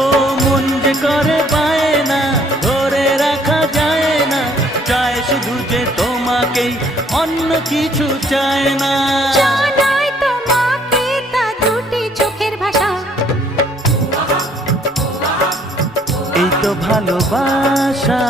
ও মন যে করে পায় না, ধরে রাখা যায় না, চায় শুধু যে তোমাকেই, অন্য কিছু চায় না। জানাই তোমাকে তা দুটি চোখের ভাষা, এই তো ভালোবাসা।